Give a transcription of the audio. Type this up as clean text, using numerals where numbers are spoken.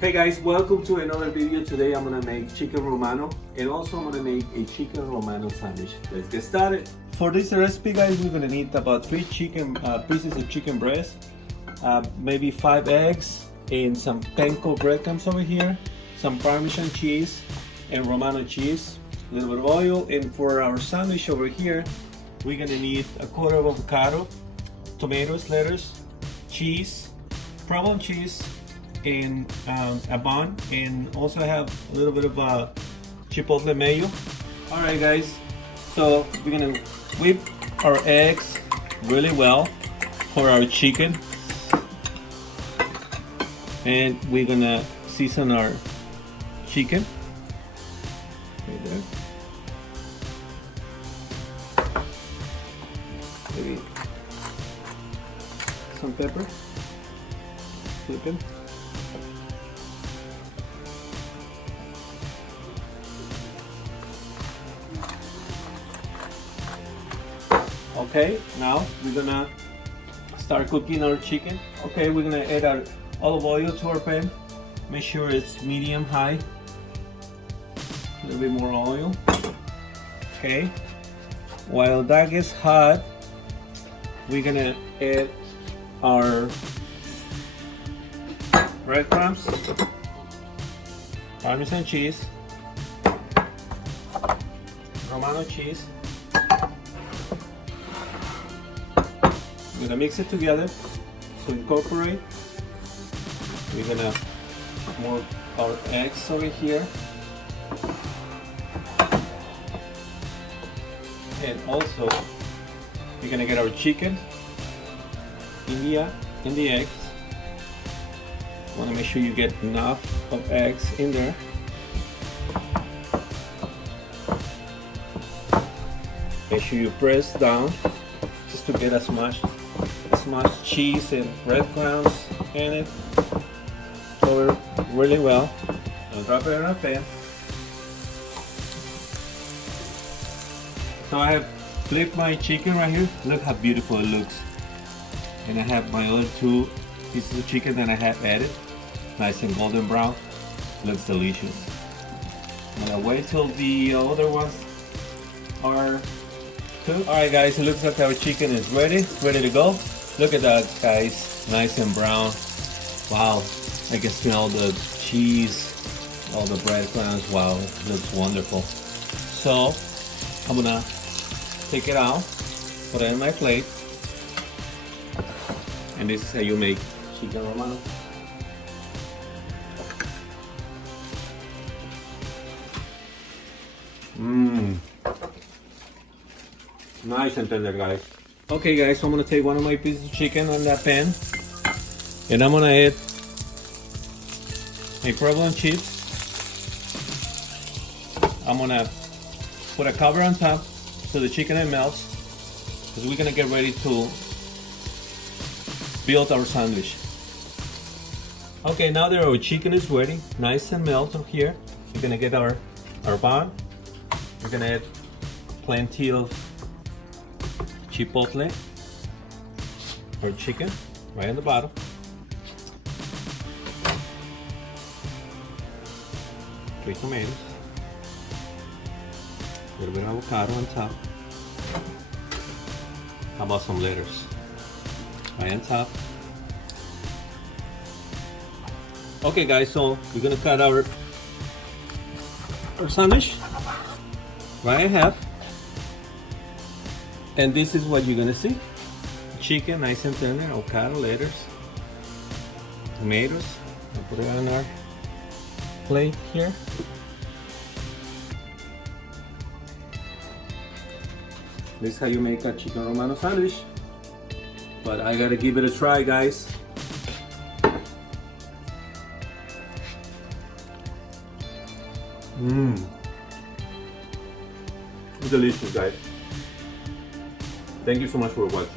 Hey guys, welcome to another video. Today I'm gonna make chicken romano and also I'm gonna make a chicken romano sandwich. Let's get started. For this recipe guys, we're gonna need about 3 pieces of chicken breast, maybe 5 eggs and some panko breadcrumbs over here, some Parmesan cheese and Romano cheese, a little bit of oil, and for our sandwich over here, we're gonna need a quarter of avocado, tomatoes, lettuce, cheese, provolone cheese, and a bun, and also have a little bit of chipotle mayo. All right guys, so we're gonna whip our eggs really well for our chicken, and we're gonna season our chicken right there. Maybe some pepper, flipping. Okay, now we're gonna start cooking our chicken. Okay, we're gonna add our olive oil to our pan. Make sure it's medium high. A little bit more oil. Okay, while that gets hot, we're gonna add our breadcrumbs, Parmesan cheese, Romano cheese. We're gonna mix it together to incorporate. We're gonna move our eggs over here, and also we're gonna get our chicken in the eggs. Want to make sure you get enough of eggs in there. Make sure you press down just to get as much cheese and breadcrumbs in it. Cover really well. I'll drop it in a pan. So I have flipped my chicken right here. Look how beautiful it looks. And I have my other 2 pieces of chicken that I have added. Nice and golden brown. Looks delicious. I'm gonna wait till the other ones are cooked. Alright guys, it looks like our chicken is ready to go. Look at that guys, nice and brown. Wow, I can smell the cheese, all the breadcrumbs. Wow, it looks wonderful. So I'm gonna take it out, put it in my plate, and this is how you make chicken romano. Nice and tender guys. Okay guys, so I'm gonna take one of my pieces of chicken on that pan, and I'm gonna add my provolone cheese. I'm gonna put a cover on top so the chicken melts, because we're gonna get ready to build our sandwich. Okay, now that our chicken is ready, nice and melted here, we're gonna get our bun. We're gonna add plenty of chipotle or chicken right on the bottom. Three tomatoes. A little bit of avocado on top. How about some lettuce right on top? Okay guys, so we're gonna cut our sandwich right in half. And this is what you're gonna see. Chicken, nice and tender, avocado, lettuce, tomatoes. I'll put it on our plate here. This is how you make a chicken romano sandwich. But I gotta give it a try, guys. It's delicious, guys. Thank you so much for watching.